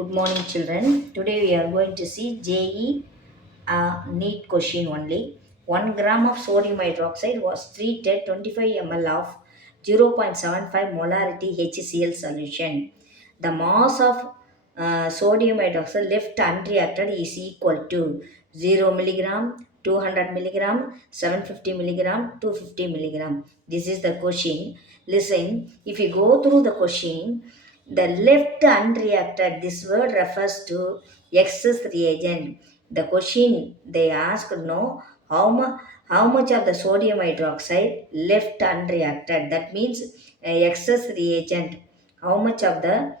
Good morning, children. Today we are going to see JE NEET question only. 1 gram of sodium hydroxide was treated 25 ml of 0.75 molarity HCl solution. The mass of sodium hydroxide left unreacted is equal to 0 milligram, 200 milligram, 750 milligram, 250 milligram. This is the question. Listen, if you go through the question, the left unreacted, this word refers to excess reagent. The question they asked, no, how much of the sodium hydroxide left unreacted. That means excess reagent. How much of the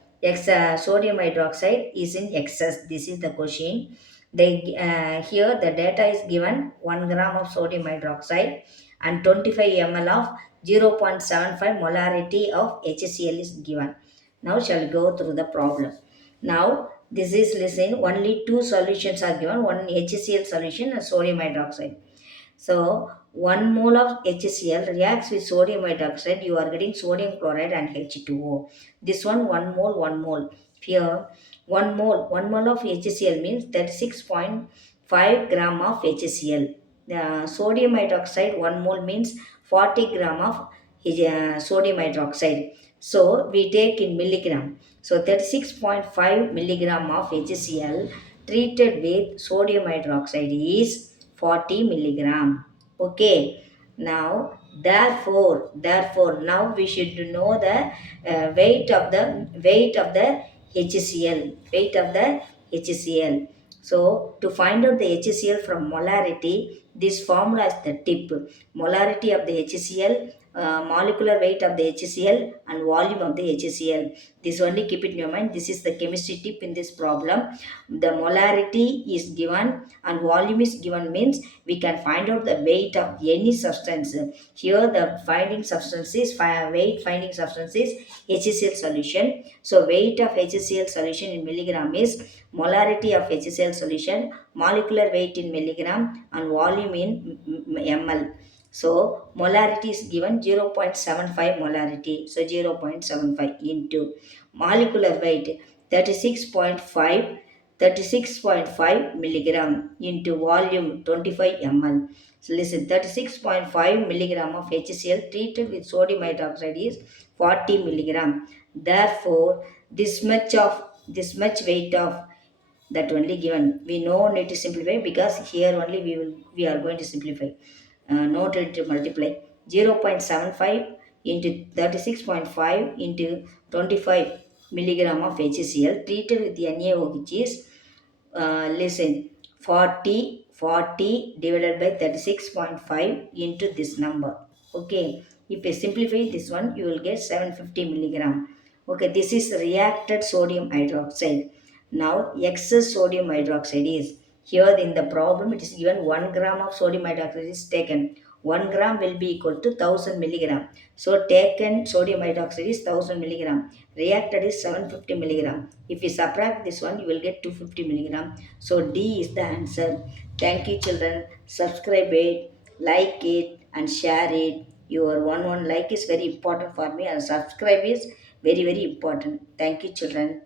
sodium hydroxide is in excess? This is the question. They here the data is given 1 gram of sodium hydroxide and 25 ml of 0.75 molarity of HCl is given. Now shall go through the problem. Now this is, listen, only two solutions are given, one HCl solution and sodium hydroxide. So 1 mole of HCl reacts with sodium hydroxide, you are getting sodium chloride and H2O. This one 1 mole, 1 mole. Here 1 mole of HCl means 36.5 gram of HCl. The sodium hydroxide 1 mole means 40 gram of sodium hydroxide. So we take in milligram. So 36.5 milligram of HCl treated with sodium hydroxide is 40 milligram. Okay. Now therefore now we should know the weight of the HCl. So to find out the HCl from molarity, this formula is the tip. Molarity of the HCl, molecular weight of the HCl and volume of the HCl. This only keep it in your mind. This is the chemistry tip in this problem. The molarity is given and volume is given means we can find out the weight of any substance. Here the finding substance is weight finding substance is HCl solution. So weight of HCl solution in milligram is molarity of HCl solution, molecular weight in milligram and volume in ml. So molarity is given 0.75 molarity. So 0.75 into molecular weight 36.5 36.5 milligram into volume 25 ml. So listen, 36.5 milligram of HCl treated with sodium hydroxide is 40 milligram. Therefore, this much weight of that only given. We no need to simplify because here only we are going to simplify. No need to multiply. 0.75 into 36.5 into 25 milligram of HCl treated with the NaO, which is listen, 40 divided by 36.5 into this number. Okay, if you simplify this one, you will get 750 milligram. Okay, this is reacted sodium hydroxide. Now excess sodium hydroxide is here in the problem. It is given 1 gram of sodium hydroxide is taken. 1 gram will be equal to 1000 milligram. So taken sodium hydroxide is 1000 milligram. Reacted is 750 milligram. If you subtract this one, you will get 250 milligram. So D is the answer. Thank you, children. Subscribe it, like it, and share it. Your one like is very important for me, and subscribe is very important. Thank you, children.